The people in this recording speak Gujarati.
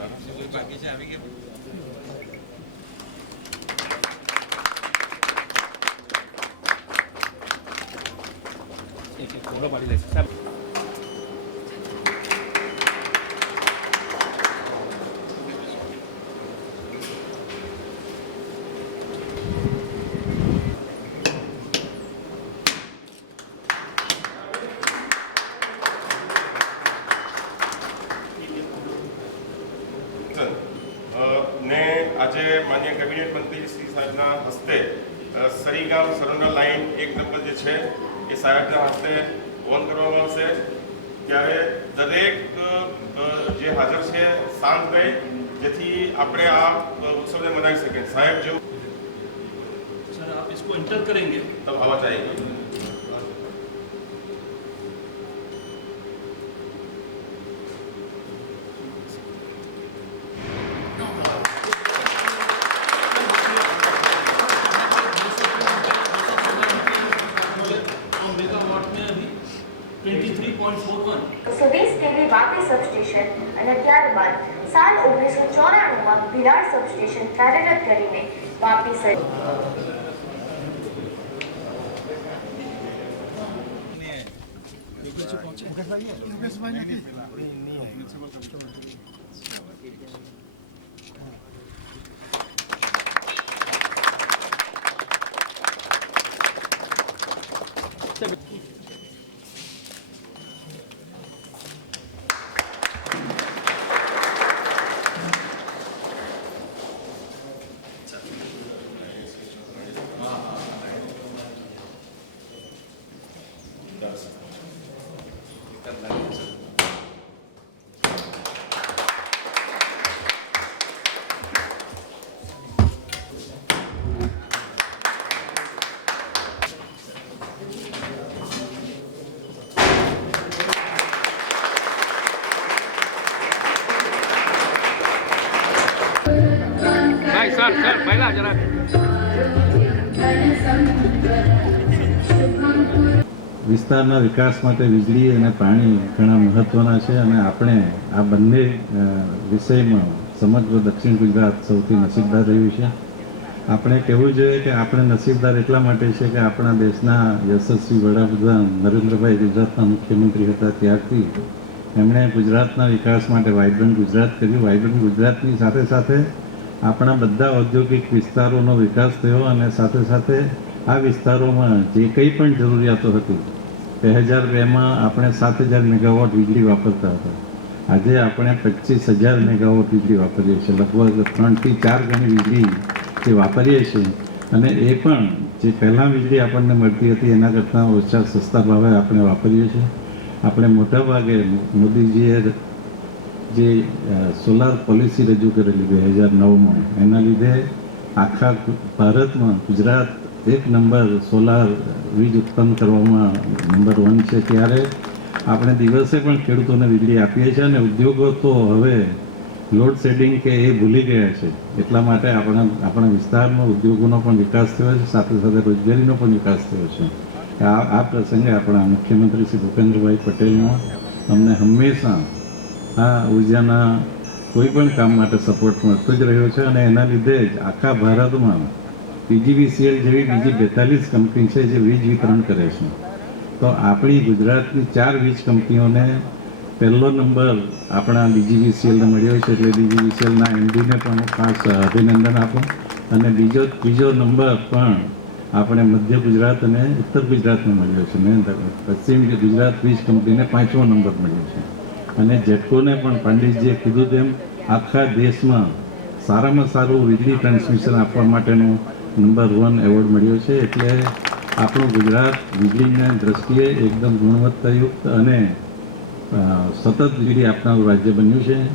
બાકી છે આવી ગયું એક એક ફોટો પાડી આજે માન્ય કેબિનેટ મંત્રી શ્રી સાહેબના હસ્તે સરીગામ સરોના લાઇન એક નંબર જે છે એ સાહેબના હસ્તે ઓન કરવામાં આવશે. ત્યારે દરેક જે હાજર છે શાંત રહે જેથી આપણે આ ઉત્સવને મનાવી શકીએ. સાહેબ જો સર આપ ઇસકો એન્ટર કરેંગે તબ આવા ચાહીએ. 23.41 એકસો વાપી સબસ્ટેશન અને ત્યારબાદ સાલ ઓગણીસો ચોરાણુંમાં ભિલાડ સબસ્ટેશન કાર્યરત કરીને વાપી વિસ્તારના વિકાસ માટે વીજળી અને પાણી ઘણા મહત્ત્વના છે અને આપણે આ બંને વિષયમાં સમગ્ર દક્ષિણ ગુજરાત સૌથી નસીબદાર રહ્યું છે. આપણે કહેવું જોઈએ કે આપણે નસીબદાર એટલા માટે છે કે આપણા દેશના યશસ્વી વડાપ્રધાન નરેન્દ્રભાઈ ગુજરાતના મુખ્યમંત્રી હતા ત્યારથી. એમણે ગુજરાતના વિકાસ માટે વાઇબ્રન્ટ ગુજરાત કર્યું. વાઇબ્રન્ટ ગુજરાતની સાથે સાથે આપણા બધા ઔદ્યોગિક વિસ્તારોનો વિકાસ થયો અને સાથે સાથે આ વિસ્તારોમાં જે કંઈ પણ જરૂરિયાતો હતી, બે હજાર બેમાં આપણે સાત હજાર મેગાવોટ વીજળી વાપરતા હતા. આજે આપણે પચીસ હજાર મેગાવોટ વીજળી વાપરીએ છીએ. લગભગ ત્રણથી ચાર ગણી વીજળી જે વાપરીએ છીએ. અને એ પણ જે પહેલાં વીજળી આપણને મળતી હતી, એના કરતાં ઓછા સસ્તા ભાવે આપણે વાપરીએ છીએ. આપણે મોટાભાગે મોદીજીએ જે સોલાર પોલિસી રજૂ કરેલી બે હજાર નવમાં, એના લીધે આખા ભારતમાં ગુજરાત એક નંબર સોલાર વીજ ઉત્પન્ન કરવામાં નંબર વન છે. ત્યારે આપણે દિવસે પણ ખેડૂતોને વીજળી આપીએ છીએ અને ઉદ્યોગો તો હવે લોડ શેડિંગ કે એ ભૂલી ગયા છે. એટલા માટે આપણા આપણા વિસ્તારમાં ઉદ્યોગોનો પણ વિકાસ થયો છે, સાથે સાથે રોજગારીનો પણ વિકાસ થયો છે. આ આ પ્રસંગે આપણા મુખ્યમંત્રી શ્રી ભૂપેન્દ્રભાઈ પટેલનો અમને હંમેશા આ ઉર્જાના કોઈ પણ કામ માટે સપોર્ટ મળતો જ રહ્યો છે અને એના લીધે જ આખા ભારતમાં પીજીવીસીએલ જેવી બીજી બેતાલીસ કંપની છે જે વીજ વિતરણ કરે છે. તો આપણી ગુજરાતની ચાર વીજ કંપનીઓને પહેલો નંબર આપણા ડીજીવીસીએલને મળ્યો છે એટલે ડીજીવીસીએલના એમડીને પણ ખાસ અભિનંદન આપું. અને બીજો, ત્રીજો નંબર પણ આપણે મધ્ય ગુજરાત અને ઉત્તર ગુજરાતને મળ્યો છે. મેં પશ્ચિમ ગુજરાત વીજ કંપનીને પાંચમો નંબર મળ્યો છે. અને જેટકોને પણ પંડિતજીએ કીધું તેમ આખા દેશમાં સારામાં સારું વીજળી ટ્રાન્સમિશન આપવા માટેનો નંબર વન એવોર્ડ મળ્યો છે. એટલે આપણું ગુજરાત વીજળીના દ્રષ્ટિએ એકદમ ગુણવત્તાયુક્ત અને સતત વીજળી આપનારું રાજ્ય બન્યું છે.